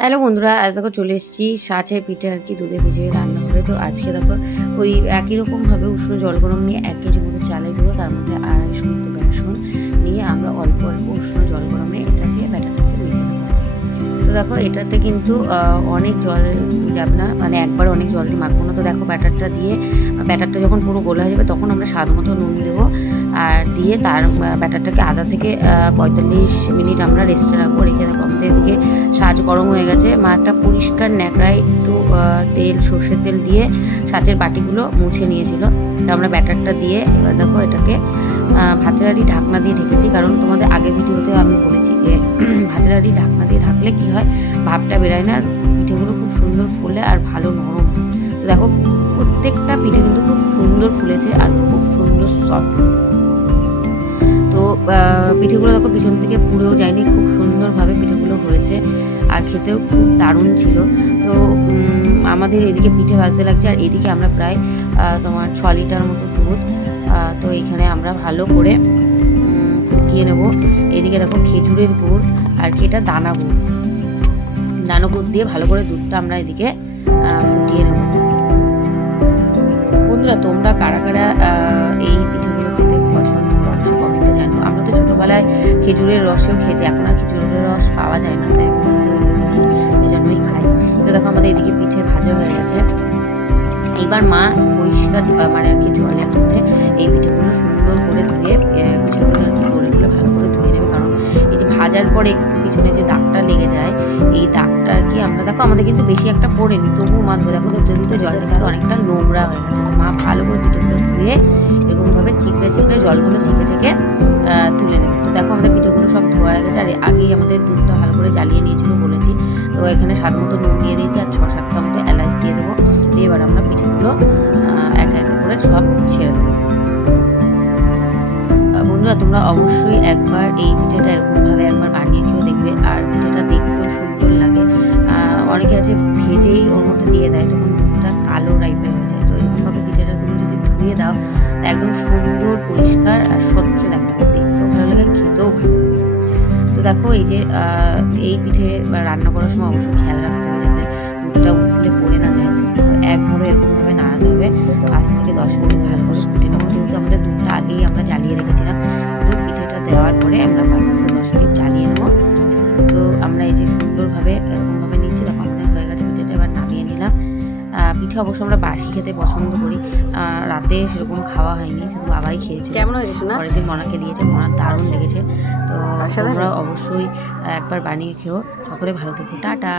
Hello বন্ধুরা, আজ দেখো চলে এসেছি সাঁচের পিঠে আর কি দুধে ভিজিয়ে রান্না হবে। তো আজকে দেখো ওই একই রকমভাবে উষ্ণ জল গরম নিয়ে 1 কেজি মতো চালের গুঁড়ো, তার মধ্যে 250 মতো বেসন নিয়ে আমরা অল্প অল্প উষ্ণ জল গরমে এটাকে ব্যাটারটাকে মেখে নেব। তো দেখো এটাতে কিন্তু অনেক জল যাবে না, মানে একবার অনেক জল দিয়ে মাখবো না। তো দেখো ব্যাটারটা যখন পুরো গোলা হয়ে যাবে তখন আমরা স্বাদ মতো নুন দেবো, আর দিয়ে তার ব্যাটারটাকে আধা থেকে 45 মিনিট আমরা রেস্টে রাখবো। রেখে দেখো আমাদের এদিকে সাজ গরম হয়ে গেছে। মা একটা পরিষ্কার ন্যাকড়ায় একটু সর্ষের তেল দিয়ে সাজের বাটিগুলো মুছে নিয়েছিল। তো আমরা ব্যাটারটা দিয়ে এবার দেখো এটাকে ভাতের হাঁড়ি ঢাকনা দিয়ে ঢেকেছি, কারণ তোমাদের আগের ভিডিওতে আমি বলেছি যে ভাতের হাঁড়ি ঢাকনা দিয়ে ঢাকলে কি হয়, ভাবটা বেরোয় না, আর পিঠেগুলো খুব সুন্দর ফুলে আর ভালো নরম হয়। তো দেখো প্রত্যেকটা পিঠে কিন্তু খুব সুন্দর ফুলেছে আর খুব সুন্দর সফট। তো পিঠেগুলো দেখো পিছন থেকে পুড়েও যায়নি, খুব সুন্দরভাবে পিঠেগুলো হয়েছে আর খেতেও খুব দারুণ ছিল। তো আমাদের এদিকে পিঠে ভাজতে লাগছে, আর এদিকে আমরা প্রায় তোমার 6 লিটার মতো দুধ, তো এইখানে আমরা ভালো করে ফুটিয়ে নেব। এদিকে দেখো খেজুরের গুড় আর কি, এটা দানা গুড় দিয়ে ভালো করে দুধটা আমরা এদিকে ফুটিয়ে নেব। বন্ধুরা, তোমরা কারা কারা এই পিঠেগুলো খেতে পছন্দ করো অবশ্যই কমেন্টে জানিও। আমরা তো ছোটোবেলায় খেজুরের রসেও খেয়েছি, এখন আর খেজুরের রস পাওয়া যায় না, তাই শুধু ভেজানোই খাই। তো দেখো আমাদের এদিকে পিঠে ভাজা হয়ে গেছে। এবার মা পরিষ্কার মানে আর কি জলের মধ্যে এই পিঠেগুলো সুন্দর করে ধুয়ে পিছনে আর কি গোলেগুলো ভালো করে ধুয়ে নেবে, কারণ এই যে ভাজার পরে একটু পিছনে যে দাগটা লেগে যায়, এই দাগটা আর কি আমরা দেখো আমাদের কিন্তু বেশি একটা পড়েনি, তবুও মা ধুয়ে দেখো ধুতে জলটা কিন্তু অনেকটা নোংরা হয়ে গেছে। মা ভালো করে পিঠেগুলো ধুয়ে এরকমভাবে চিপড়ে জলগুলো চেকে তুলে নেবে। তো দেখো আমাদের পিঠেগুলো সব ধোয়া হয়ে গেছে, আর আগেই আমাদের দুধটা ভালো করে জ্বালিয়ে নিয়েছিল বলেছি। তো এখানে স্বাদ মতো নুন দিয়ে দিয়েছি আর 6-7টা মতো এলাচ দিয়ে দেবো। এবার আমরা পিঠেগুলো একে একে করে সব ছেড়ে দেবো। বন্ধুরা, তোমরা অবশ্যই একবার এই পিঠেটা এরকমভাবে একবার বানিয়ে খেয়েও দেখবে, আর পিঠেটা দেখতেও সুন্দর লাগে। অনেকে আছে ভেজেই ওর মধ্যে দিয়ে দেয়, তখন দুধটা কালো টাইপের হয়ে যায়। তো এরকমভাবে পিঠেটা তুমি যদি ধুয়ে দাও একদম সুন্দর পরিষ্কার আর স্বচ্ছ দেখাবে, দেখতেও ভালো লাগে, খেতেও ভালো লাগে। তো দেখো এই যে এই পিঠে রান্না করার সময় অবশ্যই খেয়াল রাখতে হবে যাতে দুধটা উঠলে পড়ে না যায়। তো একভাবে এরকমভাবে নাড়াতে হবে, 5 থেকে 10 মিনিট ভালো করে ফুটে নেবো। যেহেতু আমাদের দুধটা আগেই আমরা জ্বালিয়ে রেখেছিলাম, তো পিঠেটা দেওয়ার পরে আমরা 5 থেকে 10 মিনিট জ্বালিয়ে নেবো। তো আমরা এই যে সুন্দরভাবে এরকমভাবে নিচ্ছি, দেখো আমাদের হয়ে গেছে পিঠেটা, এবার নামিয়ে নিলাম। পিঠে অবশ্য আমরা বাসি খেতে পছন্দ করি, রাতে সেরকম খাওয়া হয়নি, শুধু বাবাই খেয়েছে। কেমন হয়েছে শোনা? পরের দিন মনাকে দিয়েছে, মনার দারুণ লেগেছে। তো তোমরা অবশ্যই একবার বানিয়ে খেও। সকলে ভালো থেকো, টাটা।